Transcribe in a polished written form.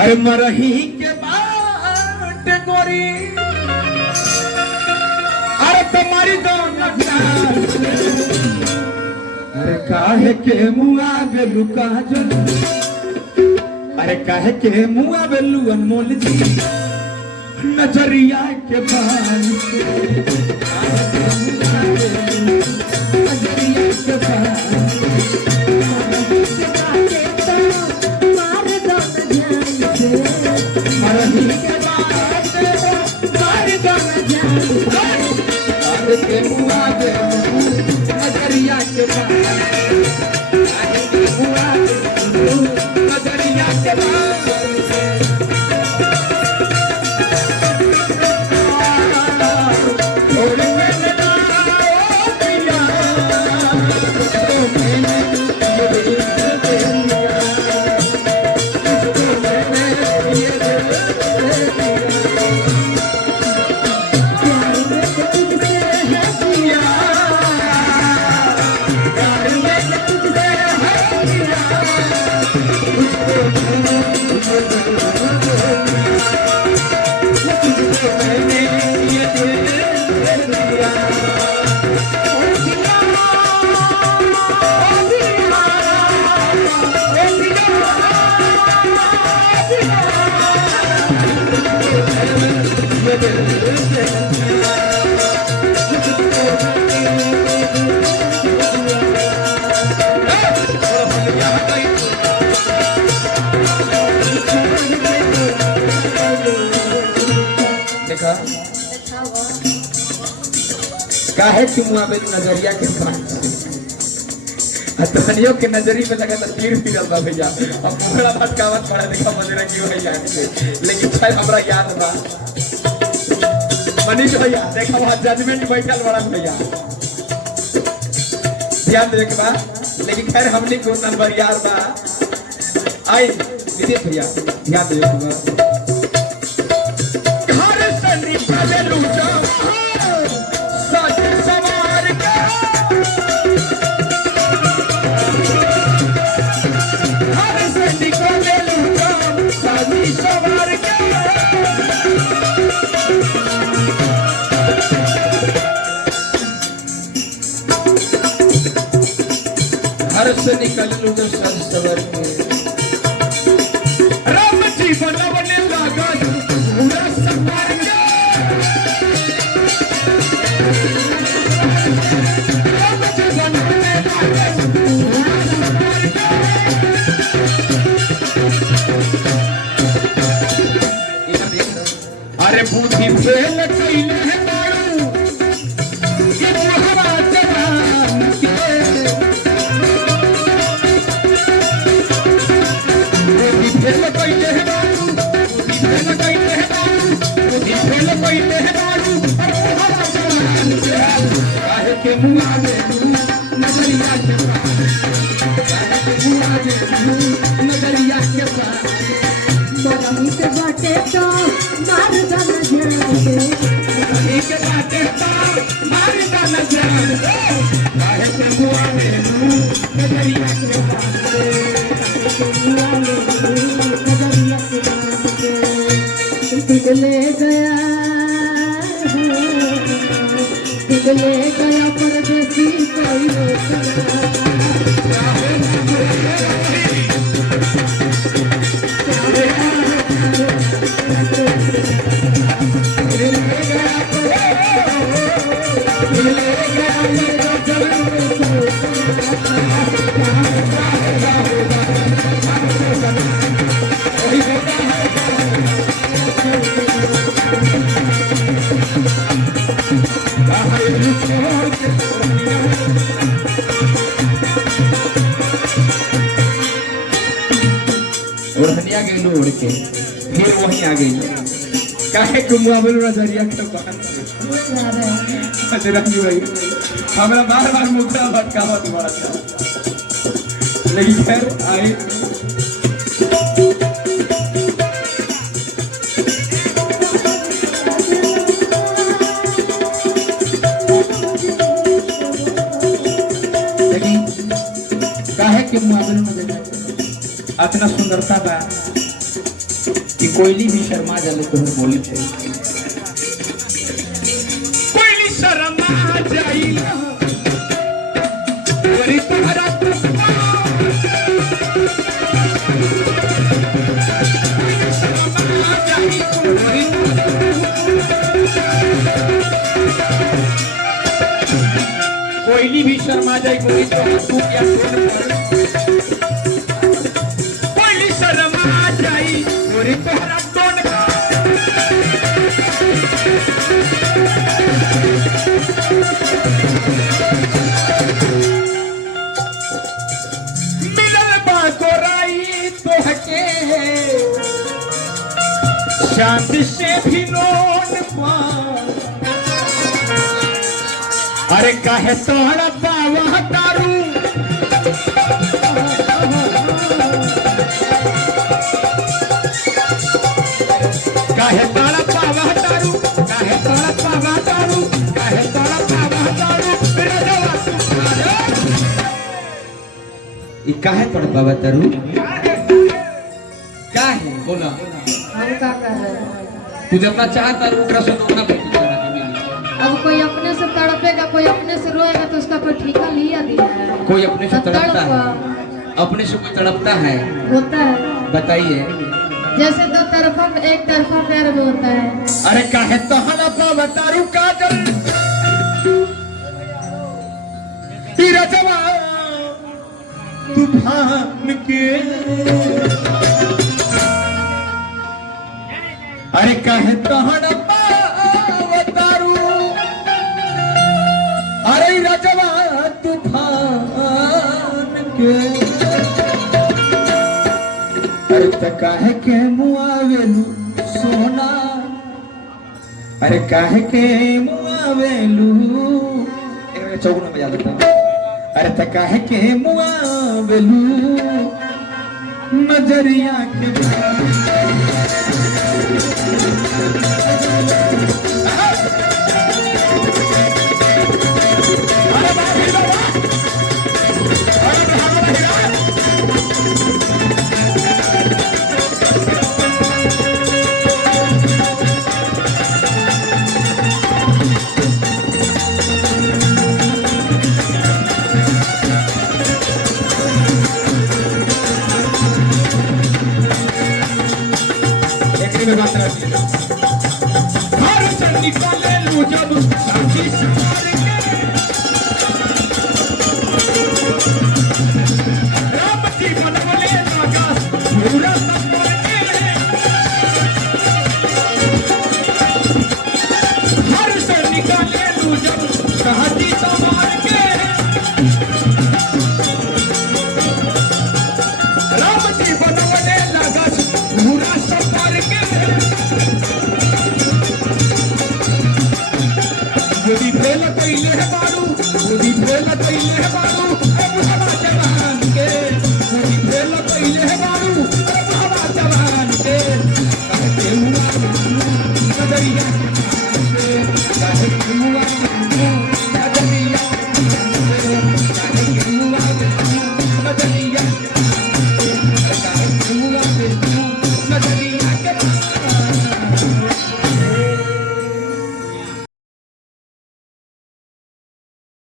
अरे मरही के बाट गोरी अरे तुम्हारी दोनों अरे काहे के मुआ बेलू काजल अरे काहे के मुआ बेलू अनमोल जी नजरिया के बाल नजरिया के बाल मरही के बात मार के मुआ दे नजरिया के बाल मुआ दे नजरिया के बाल काहे तुम आवेल नजरिया के पास तनियो के नजरी में लगा तीर फिरल बा भैया अब पूरा बात कावत पड़ा देखा मजरा क्यों है याद से लेकिन शायद हमरा याद बा मनीष भैया देखा वहां जजमेंट बैठल बड़ा भैया ध्यान देवे के बा लेकिन खैर हमने को नंबर यार बा आई विदेश भैया ध्यान देवे के बा घर से निकले लूटा घर से निकल लूंगा सज सवर के राम जी बनवने लगा पूरा सवार के राम जी बनवने लगा पूरा सवार के अरे बुद्धि फेल कइले है मारू ये बुढ़वा जवान के फेल कइले है मारू फेल कइले है मारू फेल कइले है मारू बुढ़वा जवान के काहे के मुआ दे नजरिया के पास काहे के मुआ दे नजरिया के पास बनी के बाटे तो मार दाना जाने बनी के बाटे तो मार दाना जाने काहे के मुआ दे नजरिया के पास पिघले गया परदेसी कोई ओढ़निया गई उड़ के फिर वहीं आ गई काहे घुमावल नजरिया के बाहर अजरा भाई हमरा बार-बार मुद्दा भटकावत बड़ा था लेकिन खैर आए काहे के मुआवजे में दे जाए। इतना सुंदरता बा कि कोयली भी शर्मा जाले तो बोली थे कोयली शर्मा जाई गोरी तोहरा कोयली भी शर्मा जाए गोरी तोहरा तू क्या कोयली शर्मा जाई गोरी तोहरा टोन मिलल बा गोराई तोहके चांद से भी नोन पा अरे काहे तोहरा पावा तारू काहे तोहरा पावा तारू काहे तोहरा पावा तारू काहे तोहरा पावा तारू रजवा तुम्हारे ई काहे तोहरा पावा तारू काहे बोला हम का कर रहे हैं? तू जितना चाहता है ओकरा से उतना भेट अब कोई अपने से तड़पेगा, कोई अपने से रोएगा तो उसका कोई ठिका लिया दिया है। कोई अपने से तो तड़पता है तड़प अपने से कोई तड़पता है होता है, बताइए जैसे दो तरफा एक तरफा प्यार में होता है। अरे काहे तोहरा पावा तारू काजल तेरा जवान तूफान के अरे काहे तोहरा पावा तारू अरे रजवा तूफान के अरे त काहे के मुआवेलू सोना अरे काहे के मुआवेलू एक चौगुना बजा देता अरे त काहे के मुआवेलू नजरिया के निकाले लू जब साथी सवार के राम जी बनवले नागा पूरा सवार के हर से निकाले लू जब साथी सवार के राम जी बनवले नागा पूरा सवार के गोदी फेल कइले है बारू गोदी फेल कइले है बारू